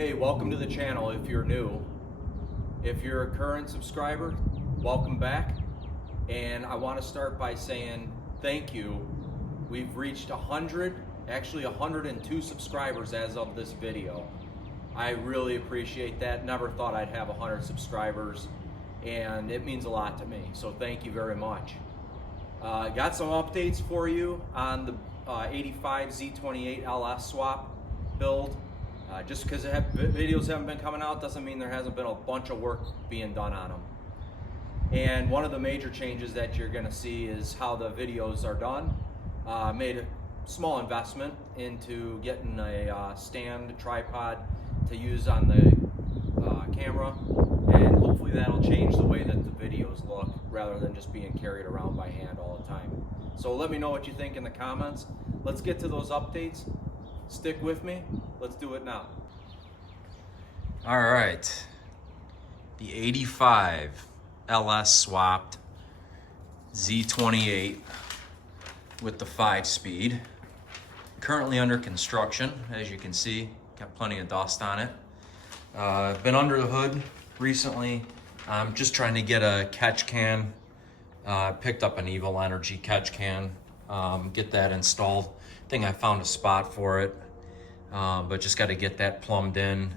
Hey, welcome to the channel if you're new. If you're a current subscriber, welcome back. And I want to start by saying thank you. We've reached 102 subscribers as of this video. I really appreciate that. Never thought I'd have 100 subscribers, and it means a lot to me. So thank you very much. Got some updates for you on the 85 Z28 LS swap build. Just because videos haven't been coming out doesn't mean there hasn't been a bunch of work being done on them. And one of the major changes that you're going to see is how the videos are done. Made a small investment into getting a stand tripod to use on the camera, and hopefully that'll change the way that the videos look rather than just being carried around by hand all the time. So let me know what you think in the comments. Let's get to those updates. Stick with me. Let's do it now. All right, the 85 LS swapped Z28 with the 5-speed. Currently under construction, as you can see. Got plenty of dust on it. Been under the hood recently. I'm just trying to get a catch can. Picked up an Evil Energy catch can. Get that installed. I think I found a spot for it, but just got to get that plumbed in.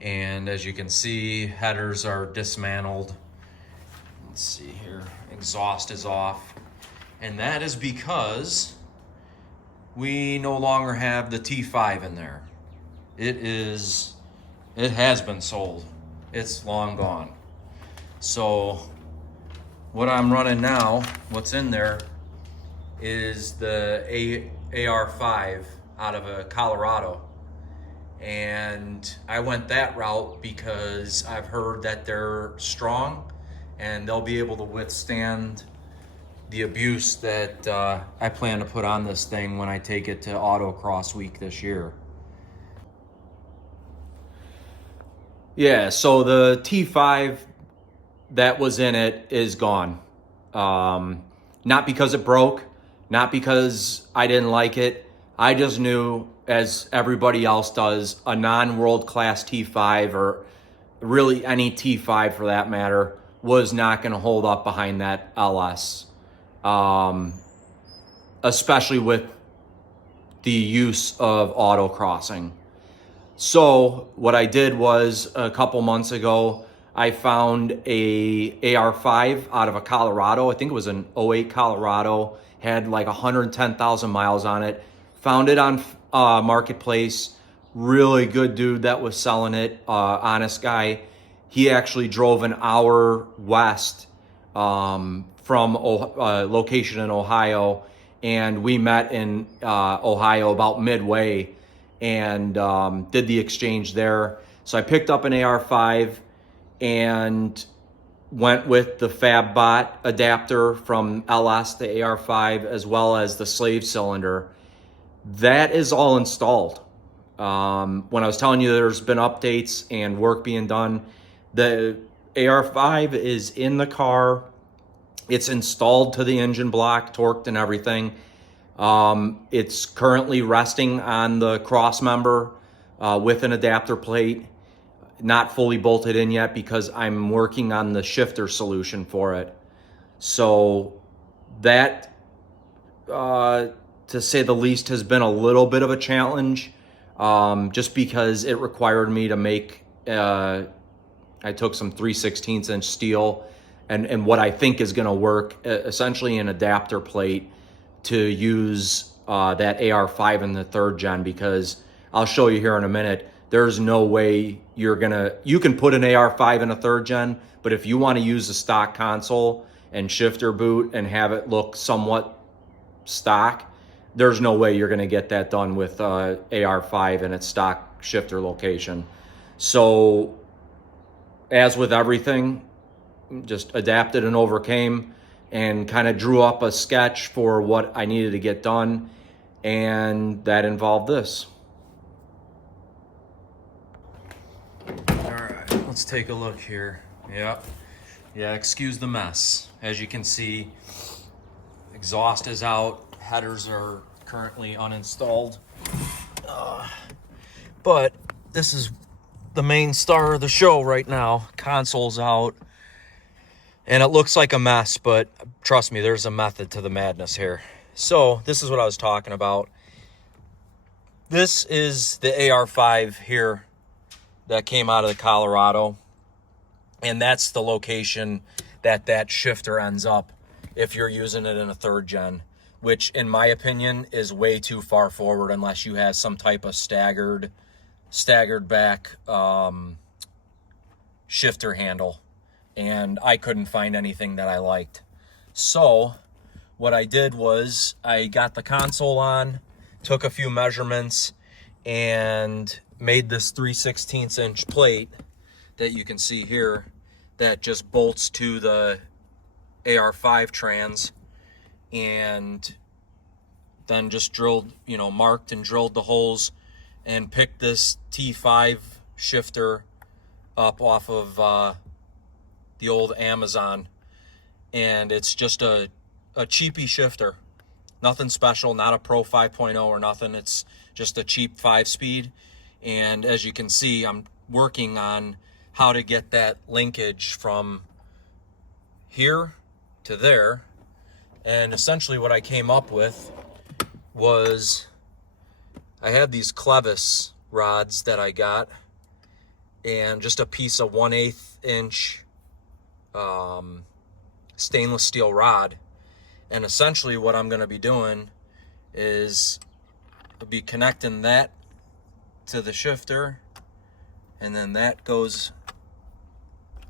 And as you can see, headers are dismantled. Let's see here, exhaust is off. And that is because we no longer have the T5 in there. It has been sold. It's long gone. So what I'm running now, what's in there, is the AR5 out of Colorado. And I went that route because I've heard that they're strong and they'll be able to withstand the abuse that I plan to put on this thing when I take it to Autocross Week this year. Yeah, so the T5 that was in it is gone. Not because it broke, not because I didn't like it. I just knew, as everybody else does, a non-world class T5, or really any T5 for that matter, was not going to hold up behind that LS. Especially with the use of autocrossing. So what I did was, a couple months ago, I found a AR5 out of a Colorado. I think it was an 08 Colorado, had like 110,000 miles on it. Found it on Marketplace. Really good dude that was selling it, honest guy. He actually drove an hour west from a location in Ohio, and we met in Ohio about midway and did the exchange there. So I picked up an AR5 and went with the FabBot adapter from LS to AR5, as well as the slave cylinder. That is all installed. When I was telling you there's been updates and work being done, the AR5 is in the car. It's installed to the engine block, torqued and everything. It's currently resting on the cross member with an adapter plate. Not fully bolted in yet because I'm working on the shifter solution for it. So that, to say the least, has been a little bit of a challenge, just because it required me to make, I took some 3/16 inch steel and what I think is gonna work, essentially an adapter plate to use that AR5 in the 3rd gen, because I'll show you here in a minute, there's no way you can put an AR5 in a 3rd gen, but if you want to use the stock console and shifter boot and have it look somewhat stock, there's no way you're going to get that done with AR5 in its stock shifter location. So as with everything, just adapted and overcame and kind of drew up a sketch for what I needed to get done, and that involved this. Let's take a look here. Yeah, excuse the mess. As you can see, exhaust is out, headers are currently uninstalled. But this is the main star of the show right now. Console's out. And it looks like a mess, but trust me, there's a method to the madness here. So this is what I was talking about. This is the AR5 here that came out of the Colorado. And that's the location that that shifter ends up if you're using it in a 3rd gen, which in my opinion is way too far forward unless you have some type of staggered back shifter handle. And I couldn't find anything that I liked. So what I did was I got the console on, took a few measurements, and made this 3/16 inch plate that you can see here that just bolts to the AR5 trans, and then just drilled, marked and drilled the holes and picked this T5 shifter up off of the old Amazon. And it's just a cheapy shifter. Nothing special, not a Pro 5.0 or nothing. It's just a cheap 5-speed. And as you can see, I'm working on how to get that linkage from here to there. And essentially what I came up with was I had these clevis rods that I got, and just a piece of 1/8 inch stainless steel rod. And essentially what I'm going to be doing is I'll be connecting that to the shifter, and then that goes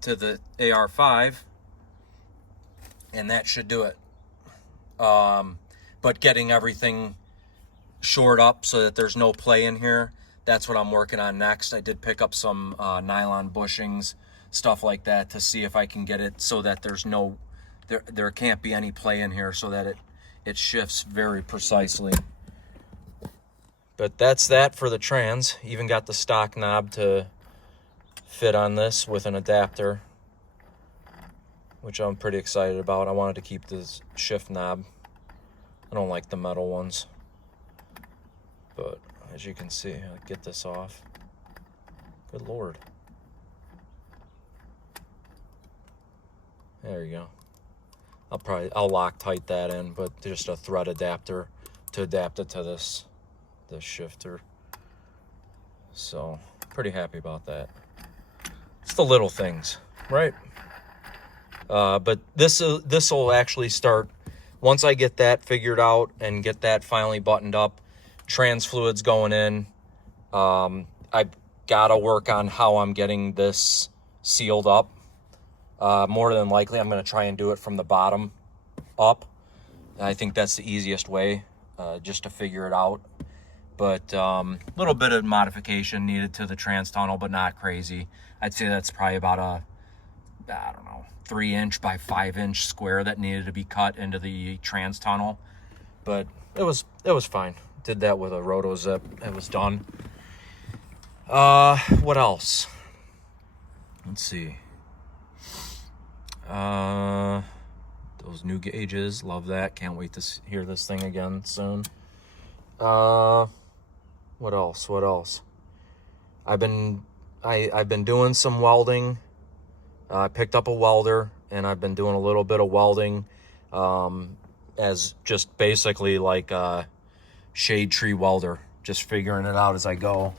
to the AR5, and that should do it. But getting everything shored up so that there's no play in here, that's what I'm working on next. I did pick up some nylon bushings, stuff like that, to see if I can get it so that there can't be any play in here, so that it shifts very precisely. But that's that for the trans. Even got the stock knob to fit on this with an adapter, which I'm pretty excited about. I wanted to keep this shift knob. I don't like the metal ones. But as you can see, I'll get this off. Good Lord. There you go. I'll Loctite that in, but just a thread adapter to adapt it to this shifter. So pretty happy about that. It's the little things, right? But this will actually start once I get that figured out and get that finally buttoned up. Trans fluids going in. I've got to work on how I'm getting this sealed up. More than likely, I'm going to try and do it from the bottom up. I think that's the easiest way, just to figure it out. But a little bit of modification needed to the trans tunnel, but not crazy. I'd say that's probably about a, 3-inch by 5-inch square that needed to be cut into the trans tunnel. But it was fine. Did that with a roto zip. It was done. What else? Let's see. Those new gauges, love that. Can't wait to hear this thing again soon. What else? I've been doing some welding. I picked up a welder, and I've been doing a little bit of welding, as just basically like a shade tree welder, just figuring it out as I go.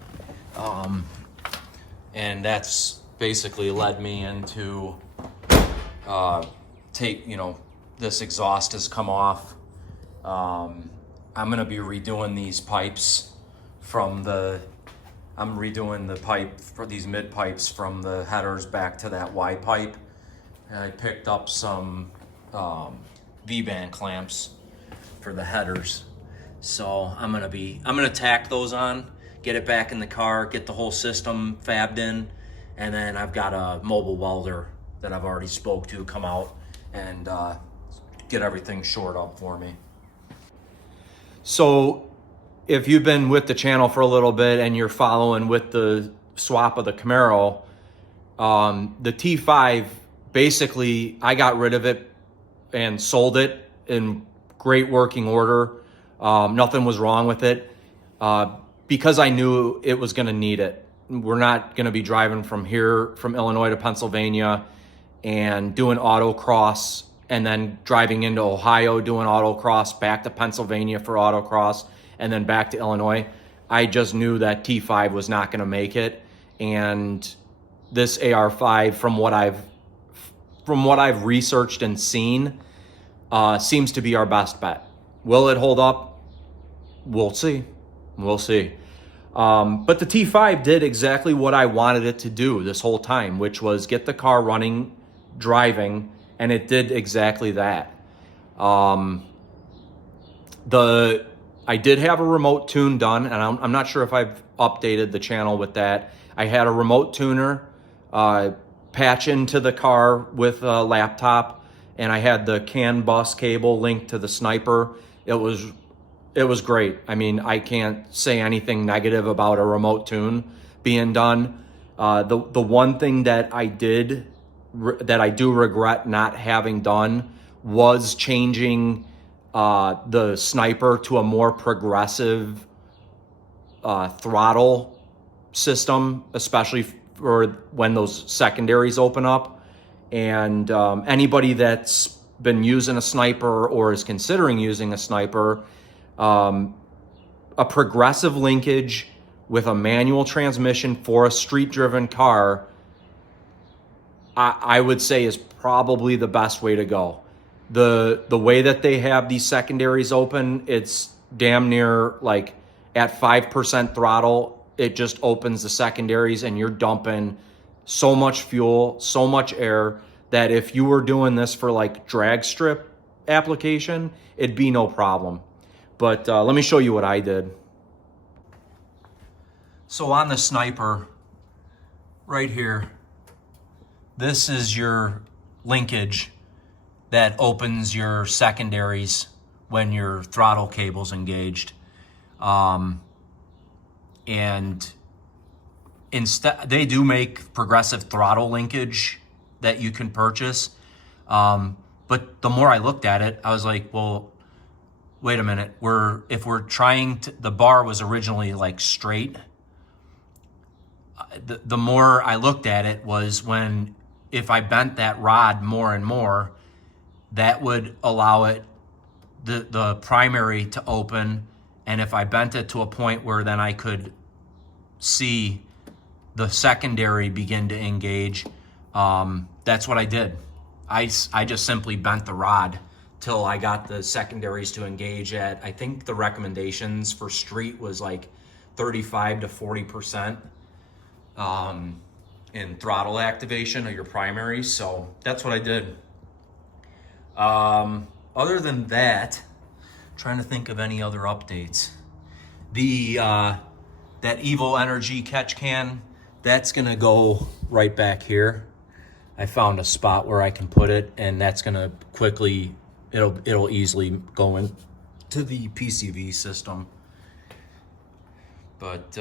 And that's basically led me into this exhaust has come off. I'm gonna be redoing these pipes I'm redoing the pipe for these mid pipes from the headers back to that Y pipe. And I picked up some V-band clamps for the headers. So I'm gonna tack those on, get it back in the car, get the whole system fabbed in, and then I've got a mobile welder that I've already spoke to come out and get everything shored up for me. So if you've been with the channel for a little bit and you're following with the swap of the Camaro, the T5, basically I got rid of it and sold it in great working order. Nothing was wrong with it, because I knew it was going to need it. we're not going to be driving from here, from Illinois to Pennsylvania and doing autocross and then driving into Ohio, doing autocross, back to Pennsylvania for autocross, and then back to Illinois. I just knew that T5 was not going to make it. And this AR5, from what I've researched and seen, seems to be our best bet. Will it hold up? We'll see. We'll see. But the T5 did exactly what I wanted it to do this whole time, which was get the car running, driving, and it did exactly that. I did have a remote tune done, and I'm not sure if I've updated the channel with that. I had a remote tuner patch into the car with a laptop, and I had the CAN bus cable linked to the Sniper. It was great. I mean, I can't say anything negative about a remote tune being done. The one thing that I do regret not having done was changing the Sniper to a more progressive throttle system, especially for when those secondaries open up. And anybody that's been using a Sniper or is considering using a Sniper, a progressive linkage with a manual transmission for a street-driven car, I would say is probably the best way to go. The way that they have these secondaries open, it's damn near like at 5% throttle, it just opens the secondaries and you're dumping so much fuel, so much air, that if you were doing this for like drag strip application, it'd be no problem. But let me show you what I did. So on the Sniper, right here, this is your linkage that opens your secondaries when your throttle cable's engaged. And instead, they do make progressive throttle linkage that you can purchase. But the more I looked at it, I was like, well, wait a minute. If we're trying to, the bar was originally like straight. The more I looked at it was if I bent that rod more and more, that would allow it, the primary to open. And if I bent it to a point where then I could see the secondary begin to engage, that's what I did. I just simply bent the rod till I got the secondaries to engage at, I think the recommendations for street was like 35 to 40% in throttle activation of your primaries. So that's what I did. Other than that, trying to think of any other updates. That Evo Energy catch can, that's gonna go right back here. I found a spot where I can put it, and that's gonna quickly, it'll easily go into the PCV system. But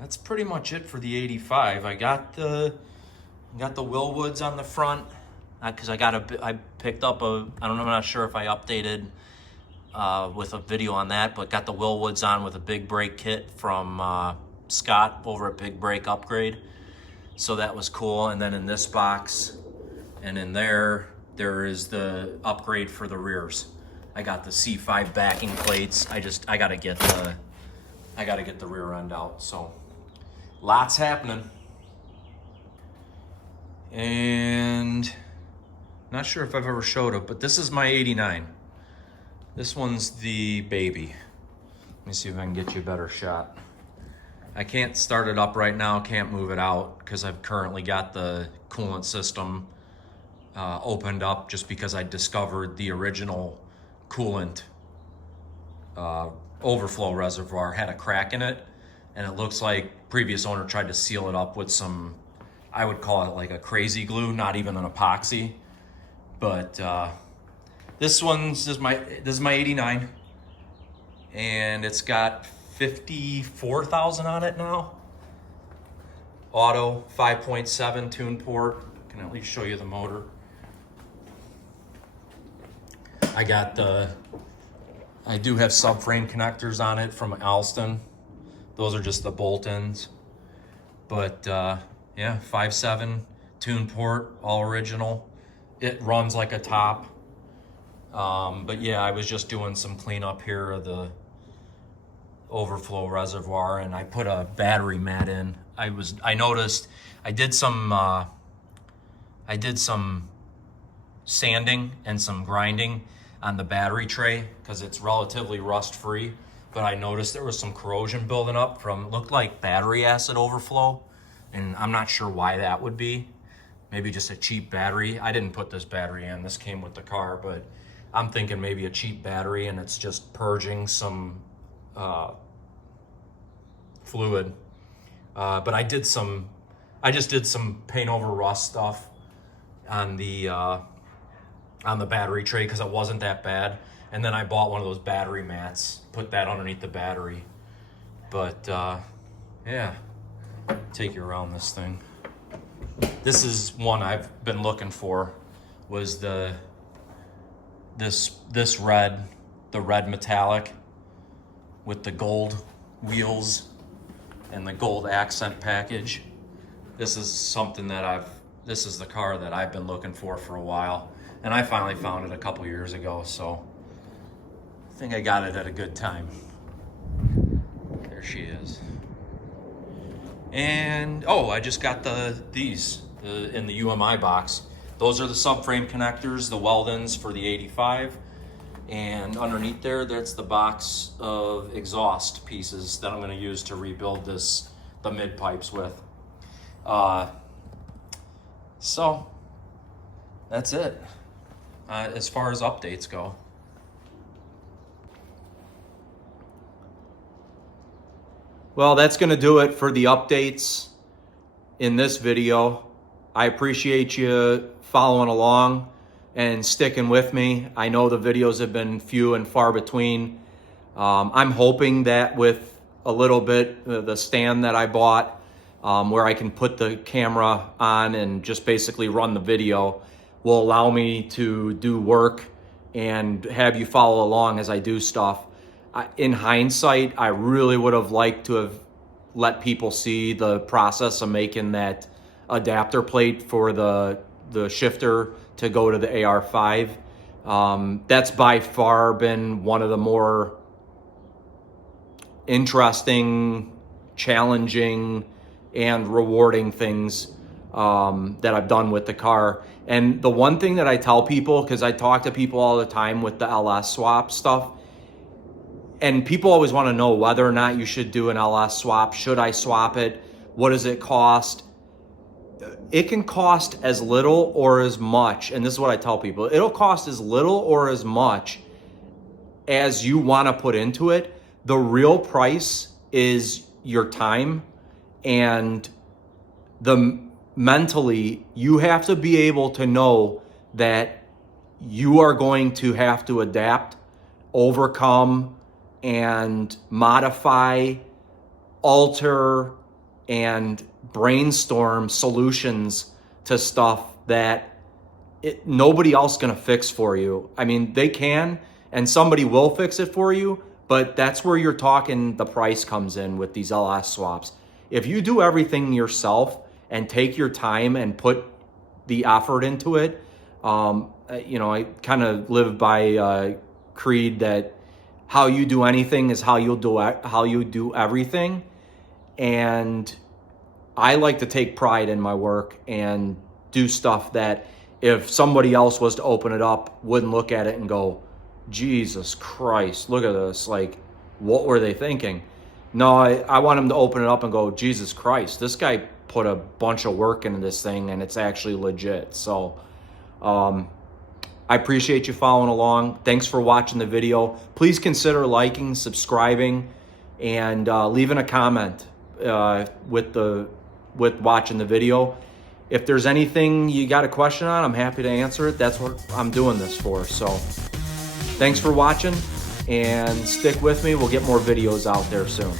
that's pretty much it for the 85. I got the Willwoods on the front because I picked up I'm not sure if I updated with a video on that, but got the Willwoods on with a big brake kit from Scott over at Big Brake Upgrade. So that was cool. And then in this box and in there is the upgrade for the rears. I got the C5 backing plates. I gotta get the rear end out. So lots happening. And not sure if I've ever showed it, but this is my 89. This one's the baby. Let me see if I can get you a better shot. I can't start it up right now, can't move it out because I've currently got the coolant system opened up just because I discovered the original coolant overflow reservoir had a crack in it, and it looks like previous owner tried to seal it up with some, I would call it like a crazy glue, not even an epoxy. But this is my 89, and it's got 54,000 on it now. Auto 5.7 tune port. Can at least show you the motor. I do have subframe connectors on it from Alston. Those are just the bolt-ins. But yeah, 5.7 tune port, all original. It runs like a top. But yeah, I was just doing some cleanup here of the overflow reservoir, and I put a battery mat in. I noticed I did some sanding and some grinding on the battery tray because it's relatively rust free, but I noticed there was some corrosion building up from, looked like battery acid overflow, and I'm not sure why that would be. Maybe just a cheap battery. I didn't put this battery in, this came with the car, but I'm thinking maybe a cheap battery and it's just purging some fluid. But I just did some paint over rust stuff on the battery tray because it wasn't that bad. And then I bought one of those battery mats, put that underneath the battery. But yeah, take you around this thing. This is one I've been looking for, was this red, the red metallic with the gold wheels and the gold accent package. This is something that this is the car that I've been looking for a while, and I finally found it a couple years ago, so I think I got it at a good time. There she is. And oh, I just got these in the UMI box. Those are the subframe connectors, the Weldons for the 85. And underneath there, that's the box of exhaust pieces that I'm gonna use to rebuild the mid pipes with. So that's it as far as updates go. Well, that's going to do it for the updates in this video. I appreciate you following along and sticking with me. I know the videos have been few and far between. I'm hoping that with a little bit, the stand that I bought, where I can put the camera on and just basically run the video, will allow me to do work and have you follow along as I do stuff. In hindsight, I really would have liked to have let people see the process of making that adapter plate for the shifter to go to the AR5. That's by far been one of the more interesting, challenging, and rewarding things that I've done with the car. And the one thing that I tell people, because I talk to people all the time with the LS swap stuff, and people always want to know whether or not you should do an LS swap. Should I swap it? What does it cost? It can cost as little or as much, and this is what I tell people. It'll cost as little or as much as you want to put into it. The real price is your time, and mentally, you have to be able to know that you are going to have to adapt, overcome, and modify, alter, and brainstorm solutions to stuff that nobody else is going to fix for you. I mean, they can, and somebody will fix it for you, but that's where you're talking the price comes in with these LS swaps. If you do everything yourself and take your time and put the effort into it, I kind of live by creed that how you do anything is how you do everything. And I like to take pride in my work and do stuff that if somebody else was to open it up, wouldn't look at it and go, Jesus Christ, look at this. Like, what were they thinking? No, I want them to open it up and go, Jesus Christ, this guy put a bunch of work into this thing and it's actually legit. So, I appreciate you following along. Thanks for watching the video. Please consider liking, subscribing, and leaving a comment with watching the video. If there's anything you got a question on, I'm happy to answer it. That's what I'm doing this for. So thanks for watching, and stick with me. We'll get more videos out there soon.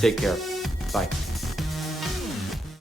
Take care. Bye.